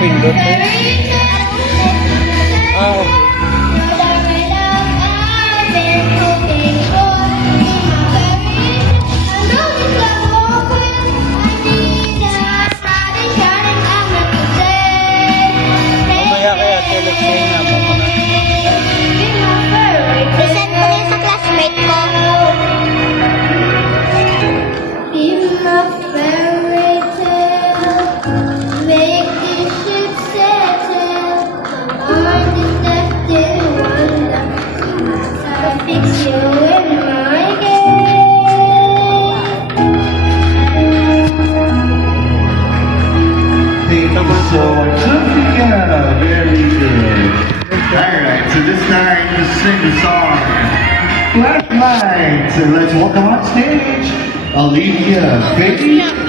pindot. Ah, okay. Mamaya kaya telex na po muna. Send ko rin sa classmate ko. Fix you in my Thank you so much, Sophia. Very good. Alright, so this time to sing the song Black Light. So let's welcome on stage Olivia Baby